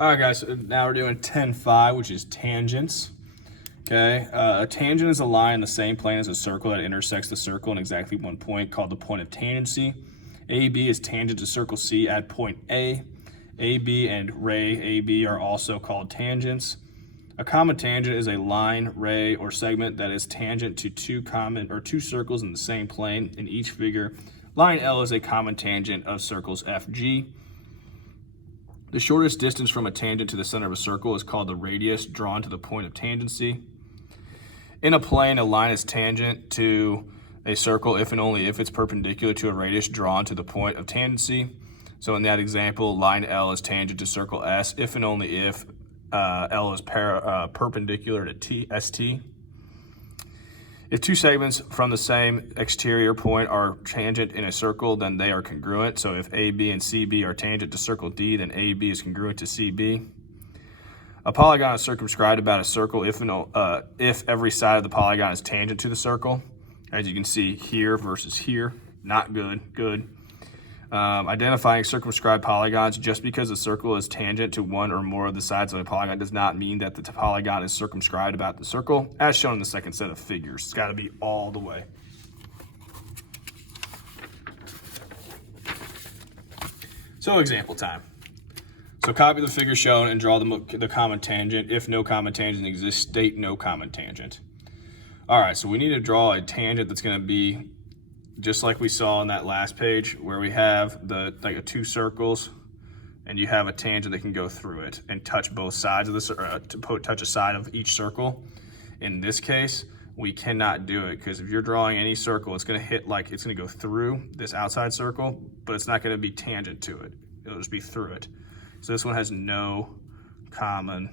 All right, guys, so now we're doing 10.5, which is tangents. Okay, a tangent is a line in the same plane as a circle that intersects the circle in exactly one point, called the point of tangency. AB is tangent to circle C at point A. AB and ray AB are also called tangents. A common tangent is a line, ray, or segment that is tangent to two circles in the same plane. In each figure, line L is a common tangent of circles FG. The shortest distance from a tangent to the center of a circle is called the radius drawn to the point of tangency. In a plane, a line is tangent to a circle if and only if it's perpendicular to a radius drawn to the point of tangency. So in that example, line L is tangent to circle S if and only if L is perpendicular to ST. If two segments from the same exterior point are tangent in a circle, then they are congruent. So if AB and CB are tangent to circle D, then AB is congruent to CB. A polygon is circumscribed about a circle if every side of the polygon is tangent to the circle. As you can see here versus here, not good, good. Identifying circumscribed polygons: just because a circle is tangent to one or more of the sides of a polygon does not mean that the polygon is circumscribed about the circle, as shown in the second set of figures. It's got to be all the way. So example time. So copy the figure shown and draw the common tangent. If no common tangent exists, state no common tangent. All right, so we need to draw a tangent that's going to be just like we saw on that last page, where we have two circles, and you have a tangent that can go through it and touch both sides of touch a side of each circle. In this case, we cannot do it because if you're drawing any circle, it's going to it's going to go through this outside circle, but it's not going to be tangent to it. It'll just be through it. So this one has no common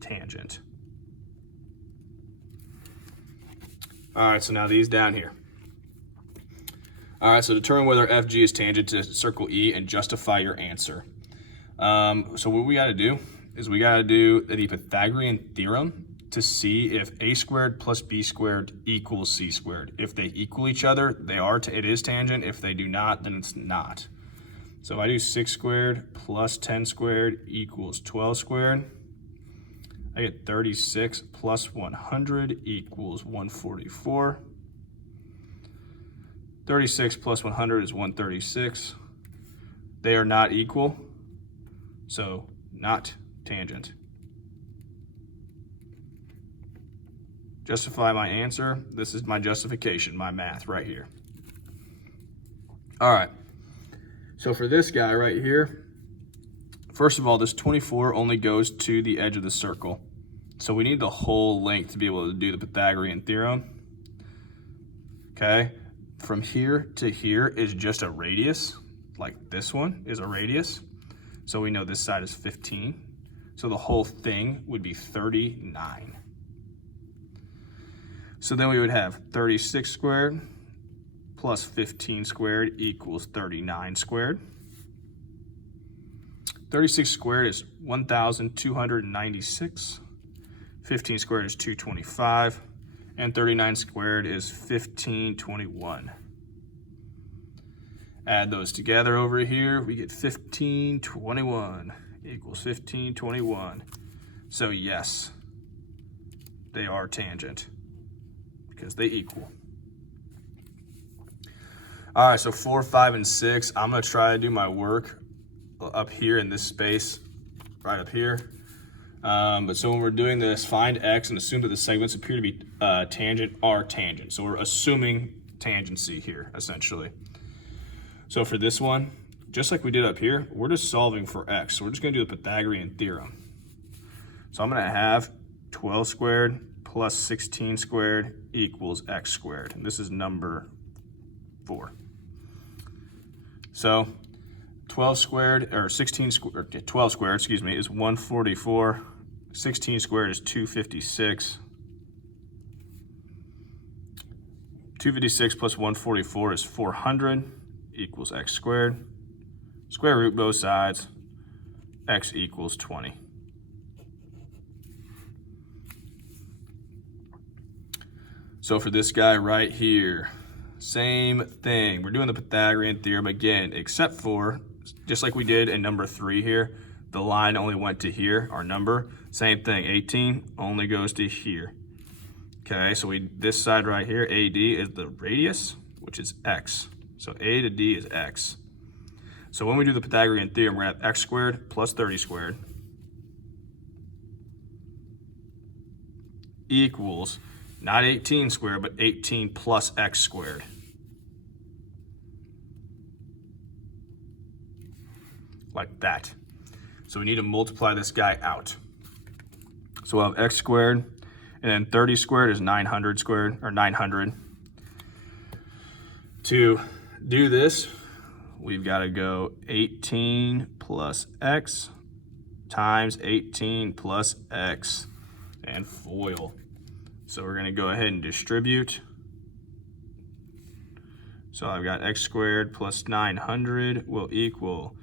tangent. All right, so now these down here. All right, so determine whether FG is tangent to circle E and justify your answer. So what we got to do is we got to do the Pythagorean Theorem to see if A squared plus B squared equals C squared. If they equal each other, it is tangent. If they do not, then it's not. So if I do 6 squared plus 10 squared equals 12 squared, I get 36 plus 100 equals 144. 36 plus 100 is 136. They are not equal, so not tangent. Justify my answer. This is my justification, my math right here. All right, so for this guy right here, first of all, this 24 only goes to the edge of the circle. So we need the whole length to be able to do the Pythagorean Theorem. Okay, from here to here is just a radius, like this one is a radius. So we know this side is 15. So the whole thing would be 39. So then we would have 36 squared plus 15 squared equals 39 squared. 36 squared is 1,296. 15 squared is 225. And 39 squared is 1521. Add those together over here, we get 1521 equals 1521. So yes, they are tangent because they equal. All right, so 4, 5, and 6, I'm gonna try to do my work up here in this space, right up here. But so when we're doing this, find X and assume that the segments appear to be tangent are tangent. So we're assuming tangency here, essentially. So for this one, just like we did up here, we're just solving for X. So we're just gonna do the Pythagorean Theorem. So I'm gonna have 12 squared plus 16 squared equals X squared. And this is number 4. So 12 squared, or 16 squared, 12 squared, excuse me, is 144. 16 squared is 256. 256 plus 144 is 400 equals X squared. Square root both sides, X equals 20. So for this guy right here, same thing. We're doing the Pythagorean Theorem again, except for just like we did in number 3 here, the line only went to here, our number. Same thing, 18 only goes to here. Okay, so this side right here, AD, is the radius, which is x. So A to D is x. So when we do the Pythagorean theorem, we're going to have x squared plus 30 squared equals, not 18 squared, but 18 plus x squared. Like that. So we need to multiply this guy out. So we'll have x squared, and then 30 squared is 900 squared, or 900. To do this, we've got to go 18 plus x times 18 plus x and FOIL. So we're going to go ahead and distribute. So I've got x squared plus 900 will equal,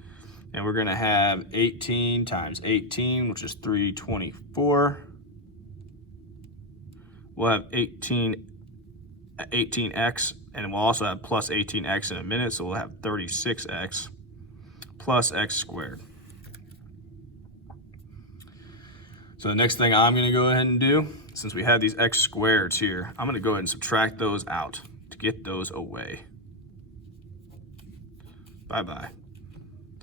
and we're going to have 18 times 18, which is 324. We'll have 18x, and we'll also have plus 18x in a minute, so we'll have 36x plus x squared. So the next thing I'm going to go ahead and do, since we have these x squareds here, I'm going to go ahead and subtract those out to get those away. Bye-bye.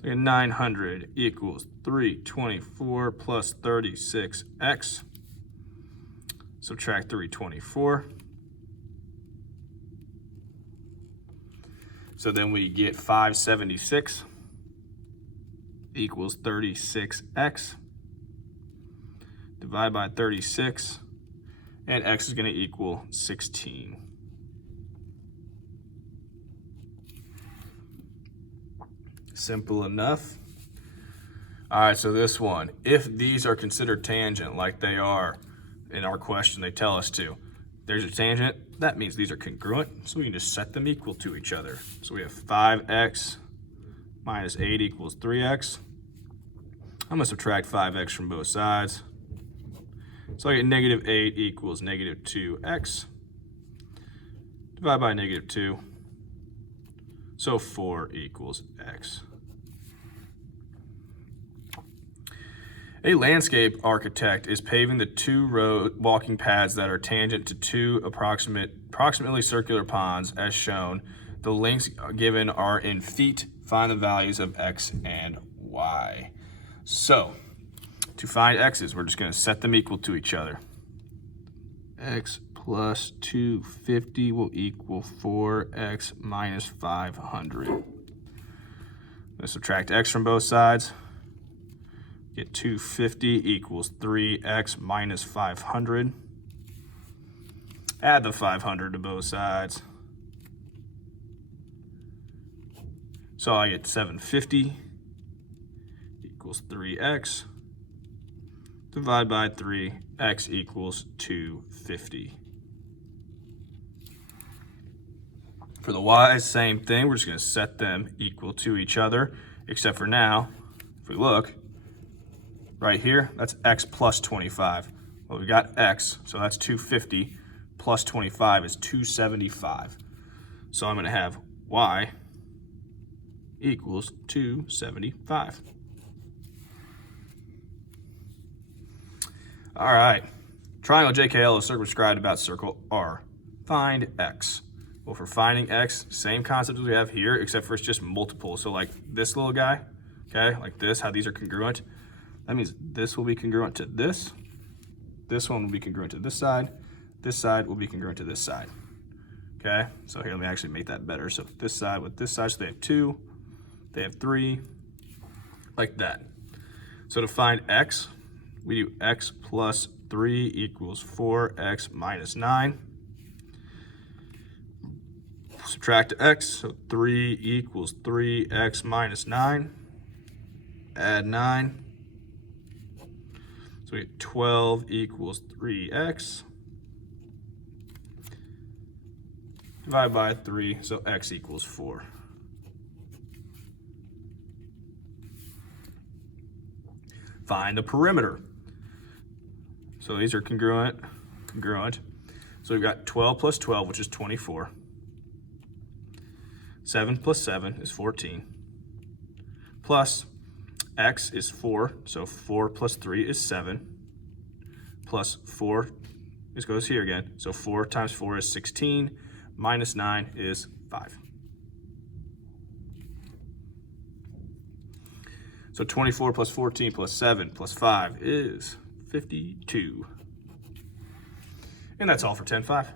900 equals 324 plus 36x. Subtract 324. So then we get 576 equals 36x. Divide by 36, and x is going to equal 16. Simple enough. All right, so this one, if these are considered tangent like they are in our question, they tell us to. There's a tangent, that means these are congruent, so we can just set them equal to each other. So we have 5x minus 8 equals 3x. I'm going to subtract 5x from both sides. So I get negative 8 equals negative 2x. Divide by negative 2. So 4 equals x. A landscape architect is paving the 2 walking paths that are tangent to 2 approximately circular ponds as shown. The lengths given are in feet. Find the values of x and y. So, to find x's, we're just going to set them equal to each other. X plus 250 will equal 4x minus 500. I'm going to subtract x from both sides. Get 250 equals 3x minus 500. Add the 500 to both sides. So I get 750 equals 3x. Divide by 3, x equals 250. For the y's, same thing. We're just going to set them equal to each other, except for now, if we look, right here, that's x plus 25. Well, we got x, so that's 250, plus 25 is 275. So I'm going to have y equals 275. All right, triangle JKL is circumscribed about circle R. Find x. Well, for finding x, same concept as we have here, except for it's just multiple. So like this little guy, okay, like this, how these are congruent. That means this will be congruent to this. This one will be congruent to this side. This side will be congruent to this side. Okay, so here, let me actually make that better. So this side with this side, so they have 2, they have 3, like that. So to find x, we do x plus 3 equals 4x minus 9. Subtract x, so 3 equals 3x minus 9. Add 9. So we get 12 equals 3x. Divide by 3, so x equals 4. Find the perimeter. So these are congruent. So we've got 12 plus 12, which is 24. 7 plus 7 is 14. plus x is 4, so 4 plus 3 is 7, plus 4, this goes here again, so 4 times 4 is 16, minus 9 is 5. So 24 plus 14 plus 7 plus 5 is 52. And that's all for 10-5.